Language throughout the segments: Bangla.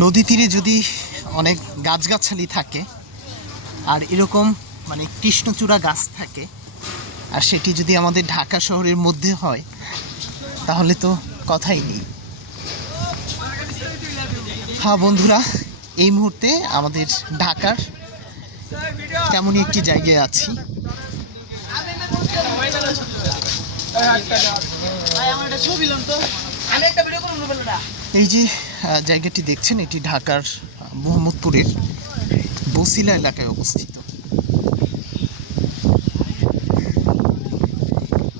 নদী তীরে যদি অনেক গাছগাছালি থাকে আর এরকম কৃষ্ণচূড়া গাছ থাকে আর সেটি যদি আমাদের ঢাকা শহরের মধ্যে হয় তাহলে তো কথাই নেই। হ্যাঁ বন্ধুরা, এই মুহূর্তে আমাদের ঢাকার তেমনই একটি জায়গায় আছি। এই যে জায়গাটি দেখছেন, এটি ঢাকার মোহাম্মদপুরের বসিলা এলাকায় অবস্থিত।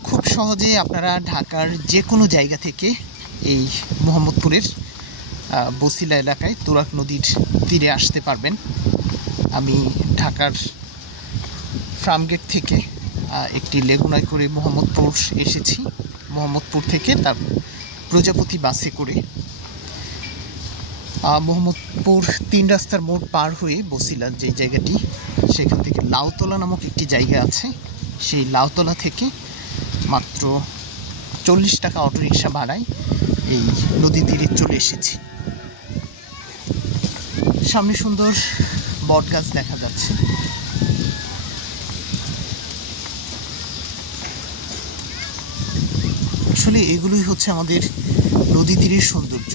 খুব সহজে আপনারা ঢাকার যে কোনো জায়গা থেকে এই মোহাম্মদপুরের বসিলা এলাকায় তুরাগ নদীর তীরে আসতে পারবেন। আমি ঢাকার ফার্মগেট থেকে একটি লেগুনায় করে মোহাম্মদপুর এসেছি। মোহাম্মদপুর থেকে তার প্রজাপতি বাসে করে মোহাম্মদপুর ৩ রাস্তার মোড় পার হয়ে বসিলার যে জায়গাটি, সেখান থেকে লাউতলা নামক একটি জায়গা আছে। সেই লাউতলা থেকে মাত্র 40 টাকা অটোরিকশা ভাড়ায় এই নদী তীরে চলে এসেছি। সামনে সুন্দর বট গাছ দেখা যাচ্ছে। আসলে এগুলোই হচ্ছে আমাদের নদী তীরের সৌন্দর্য।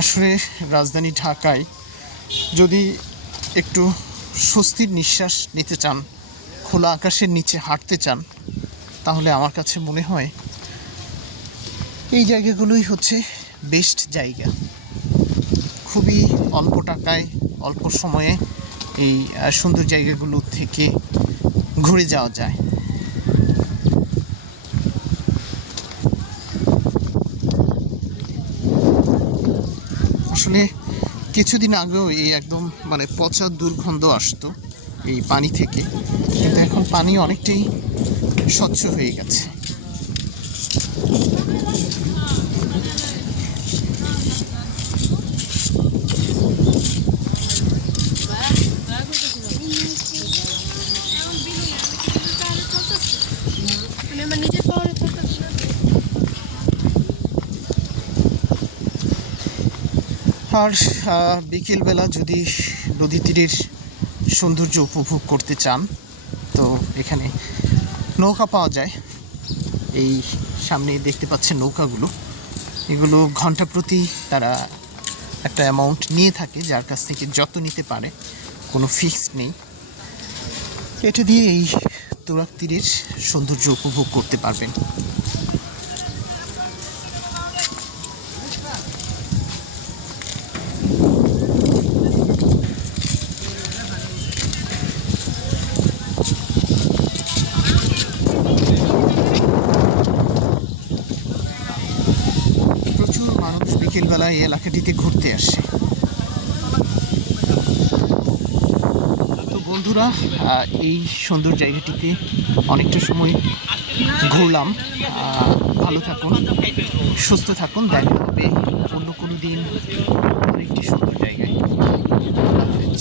আসলে রাজধানী ঢাকায় যদি একটু স্বস্তির নিঃশ্বাস নিতে চান, খোলা আকাশের নিচে হাঁটতে চান, তাহলে আমার কাছে মনে হয় এই জায়গাগুলোই হচ্ছে বেস্ট জায়গা। খুবই অল্প টাকায় অল্প সময়ে এই সুন্দর জায়গাগুলো থেকে ঘুরে যাওয়া যায়। আসলে কিছুদিন আগেও এই একদম পচা দুর্গন্ধ আসতো এই পানি থেকে, কিন্তু এখন পানি অনেকটাই স্বচ্ছ হয়ে গেছে। আর বিকেলবেলা যদি নদী তীরের সৌন্দর্য উপভোগ করতে চান তো এখানে নৌকা পাওয়া যায়। এই সামনে দেখতে পাচ্ছেন নৌকাগুলো, এগুলো ঘন্টা প্রতি তারা একটা অ্যামাউন্ট নিয়ে থাকে, যার কাছ থেকে যত নিতে পারে, কোনো ফিক্সড নেই। এটা দিয়ে এই তুরাগ তীরের সৌন্দর্য উপভোগ করতে পারবেন। বিকেলবেলায় এই এলাকাটিতে ঘুরতে আসে। তো বন্ধুরা, এই সুন্দর জায়গাটিতে অনেকটা সময় ঘুরলাম। ভালো থাকুন, সুস্থ থাকুন, দেখা হবে অন্য কোনো দিন আরেকটি সুন্দর জায়গায়। আল্লাহ হাফেজ।